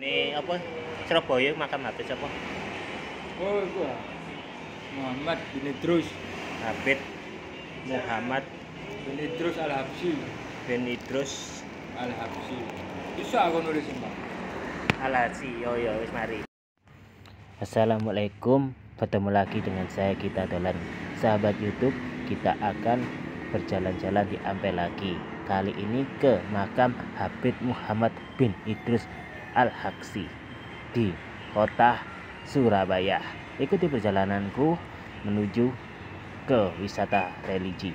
Ini apa? Surabaya makam Habib apa? Oh, itu ah. Muhammad bin Idrus Habib Muhammad bin Idrus Al-Habsyi. bin Idrus Al-Habsyi. Bisa aku nulis Mbak. Al-Hadzi. Yo wis mari. Assalamualaikum. Bertemu lagi dengan saya Kita Dolan. Sahabat YouTube, kita akan berjalan-jalan di Ampel lagi. Kali ini ke makam Habib Muhammad bin Idrus Al-Habsyi di kota Surabaya. Ikuti perjalananku menuju ke wisata religi.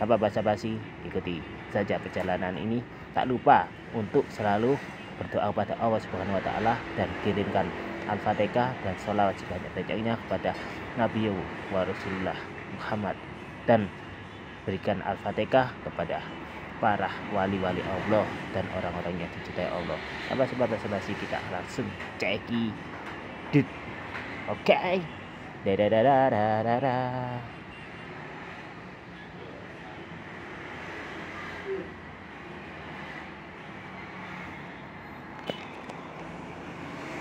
Tanpa basa-basi, ikuti saja perjalanan ini. Tak lupa untuk selalu berdoa kepada Allah Subhanahu wa taala dan kirimkan Al-Fatihah dan sholawat sebanyak-banyaknya kepada Nabi wa Rasulullah Muhammad, dan berikan Al-Fatihah kepada para wali-wali Allah dan orang-orang yang dicintai Allah. Tanpa basa-basi, kita langsung ceki dit. Oke. Dadadadadadada.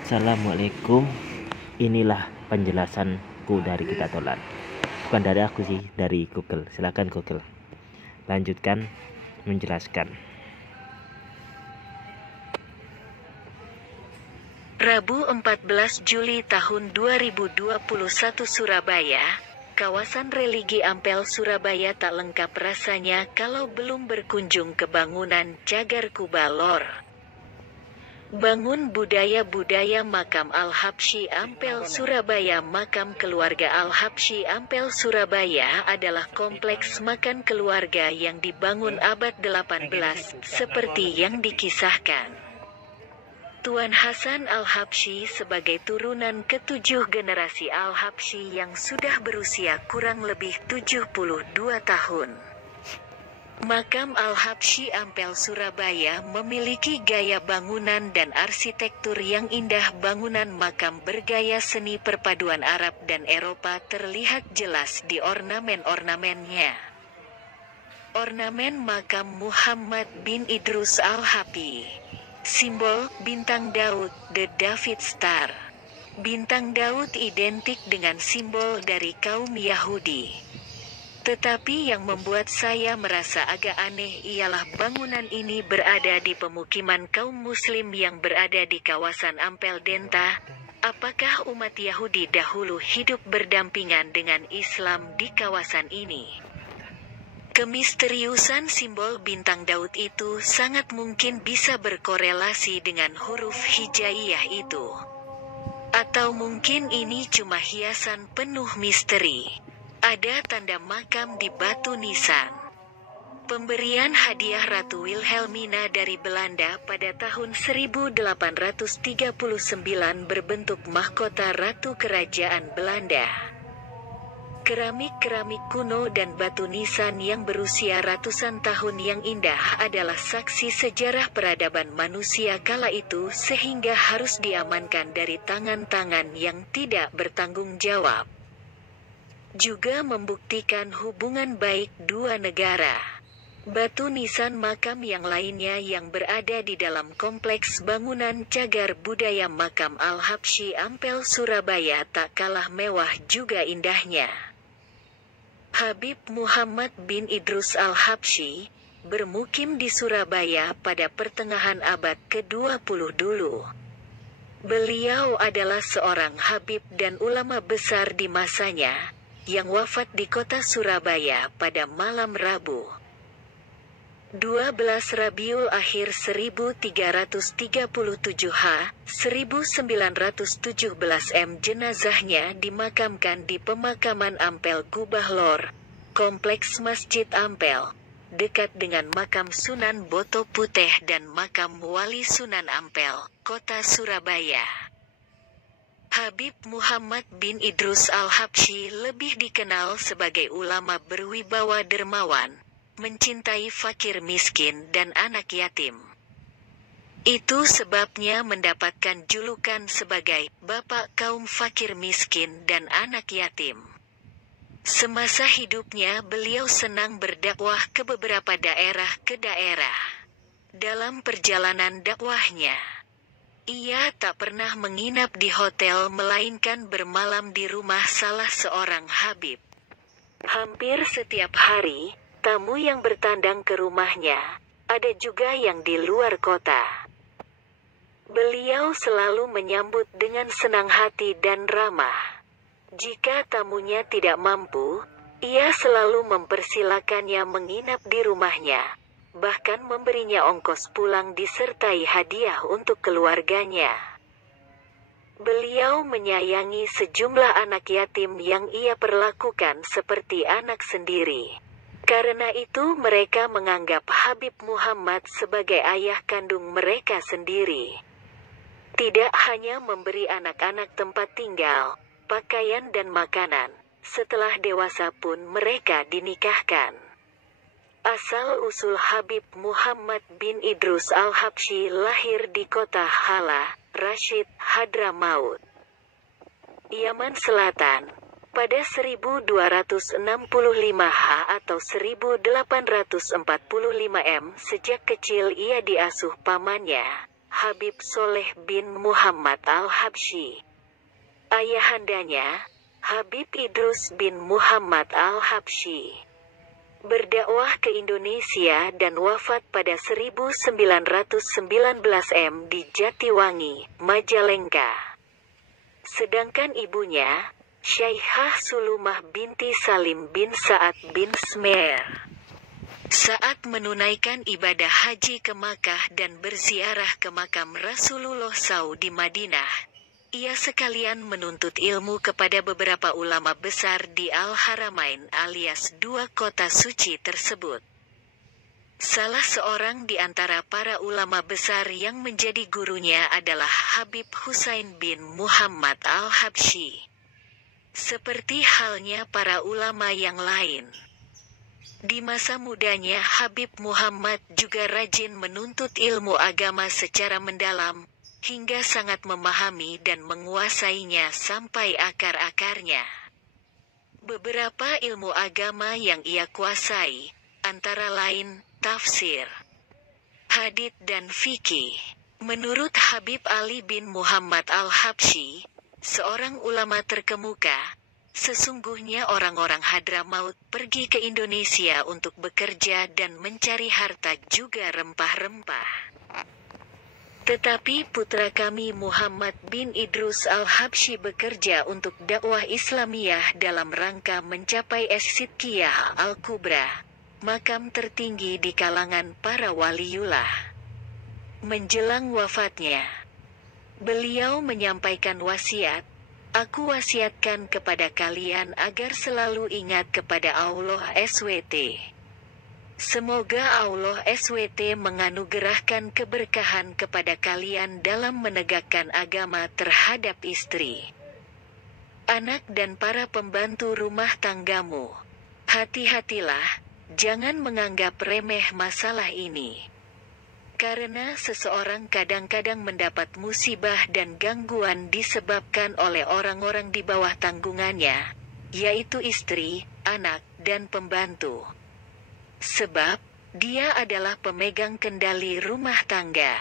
Assalamualaikum. Inilah penjelasanku dari Kita Dolan. Bukan dari aku sih, dari Google. Silakan Google. Lanjutkan menjelaskan. Rabu 14 Juli tahun 2021 Surabaya. Kawasan religi Ampel Surabaya tak lengkap rasanya kalau belum berkunjung ke bangunan Cagar Kubalor. Bangun budaya-budaya makam Al-Habsyi Ampel Surabaya. Makam keluarga Al-Habsyi Ampel Surabaya adalah kompleks makan keluarga yang dibangun abad 18, seperti yang dikisahkan. Tuan Hasan Al-Habsyi sebagai turunan ketujuh generasi Al-Habsyi yang sudah berusia kurang lebih 72 tahun. Makam Al-Habsyi Ampel Surabaya memiliki gaya bangunan dan arsitektur yang indah. Bangunan makam bergaya seni perpaduan Arab dan Eropa terlihat jelas di ornamen-ornamennya. Ornamen makam Muhammad bin Idrus Al-Habsyi. Simbol bintang Daud, the David Star. Bintang Daud identik dengan simbol dari kaum Yahudi. Tetapi yang membuat saya merasa agak aneh ialah bangunan ini berada di pemukiman kaum Muslim yang berada di kawasan Ampel Denta. Apakah umat Yahudi dahulu hidup berdampingan dengan Islam di kawasan ini? Kemisteriusan simbol bintang Daud itu sangat mungkin bisa berkorelasi dengan huruf hijaiyah itu. Atau mungkin ini cuma hiasan penuh misteri. Ada tanda makam di batu nisan. Pemberian hadiah Ratu Wilhelmina dari Belanda pada tahun 1839 berbentuk mahkota Ratu Kerajaan Belanda. Keramik-keramik kuno dan batu nisan yang berusia ratusan tahun yang indah adalah saksi sejarah peradaban manusia kala itu, sehingga harus diamankan dari tangan-tangan yang tidak bertanggung jawab. Juga membuktikan hubungan baik dua negara. Batu nisan makam yang lainnya yang berada di dalam kompleks bangunan cagar budaya makam Al-Habsyi Ampel Surabaya tak kalah mewah juga indahnya. Habib Muhammad bin Idrus Al-Habsyi bermukim di Surabaya pada pertengahan abad ke-20 dulu. Beliau adalah seorang habib dan ulama besar di masanya, yang wafat di kota Surabaya pada malam Rabu 12 Rabiul Akhir 1337 H, 1917 M. Jenazahnya dimakamkan di pemakaman Ampel Kubalor, Kompleks Masjid Ampel, dekat dengan makam Sunan Boto Putih dan makam Wali Sunan Ampel, kota Surabaya. Habib Muhammad bin Idrus Al-Habsyi lebih dikenal sebagai ulama berwibawa dermawan, mencintai fakir miskin dan anak yatim. Itu sebabnya mendapatkan julukan sebagai bapak kaum fakir miskin dan anak yatim. Semasa hidupnya beliau senang berdakwah ke beberapa daerah. Dalam perjalanan dakwahnya, Ia tak pernah menginap di hotel melainkan bermalam di rumah salah seorang Habib. Hampir setiap hari, tamu yang bertandang ke rumahnya, ada juga yang di luar kota. Beliau selalu menyambut dengan senang hati dan ramah. Jika tamunya tidak mampu, ia selalu mempersilakannya menginap di rumahnya, bahkan memberinya ongkos pulang disertai hadiah untuk keluarganya. Beliau menyayangi sejumlah anak yatim yang ia perlakukan seperti anak sendiri. Karena itu mereka menganggap Habib Muhammad sebagai ayah kandung mereka sendiri. Tidak hanya memberi anak-anak tempat tinggal, pakaian dan makanan, setelah dewasa pun mereka dinikahkan. Asal-usul Habib Muhammad bin Idrus al-Habsyi lahir di kota Hala, Rashid, Hadramaut, Yaman Selatan, pada 1265 H atau 1845 M. Sejak kecil ia diasuh pamannya, Habib Soleh bin Muhammad al-Habsyi. Ayahandanya, Habib Idrus bin Muhammad al-Habsyi, berdakwah ke Indonesia dan wafat pada 1919 M di Jatiwangi, Majalengka. Sedangkan ibunya, Syaihah Sulumah binti Salim bin Sa'ad bin Smer, saat menunaikan ibadah haji ke Makkah dan berziarah ke makam Rasulullah SAW di Madinah, ia sekalian menuntut ilmu kepada beberapa ulama besar di Al-Haramain alias dua kota suci tersebut. Salah seorang di antara para ulama besar yang menjadi gurunya adalah Habib Husain bin Muhammad al-Habsyi. Seperti halnya para ulama yang lain, di masa mudanya Habib Muhammad juga rajin menuntut ilmu agama secara mendalam, hingga sangat memahami dan menguasainya sampai akar-akarnya. Beberapa ilmu agama yang ia kuasai, antara lain, tafsir, hadits dan fikih. Menurut Habib Ali bin Muhammad al-Habsyi, seorang ulama terkemuka, sesungguhnya orang-orang Hadramaut pergi ke Indonesia untuk bekerja dan mencari harta juga rempah-rempah. Tetapi putra kami Muhammad bin Idrus al-Habsyi bekerja untuk dakwah Islamiyah dalam rangka mencapai As-Sidqiyah Al-Kubra, makam tertinggi di kalangan para waliullah. Menjelang wafatnya, beliau menyampaikan wasiat, "Aku wasiatkan kepada kalian agar selalu ingat kepada Allah SWT. Semoga Allah SWT menganugerahkan keberkahan kepada kalian dalam menegakkan agama terhadap istri, anak dan para pembantu rumah tanggamu. Hati-hatilah, jangan menganggap remeh masalah ini. Karena seseorang kadang-kadang mendapat musibah dan gangguan disebabkan oleh orang-orang di bawah tanggungannya, yaitu istri, anak, dan pembantu. Sebab, dia adalah pemegang kendali rumah tangga.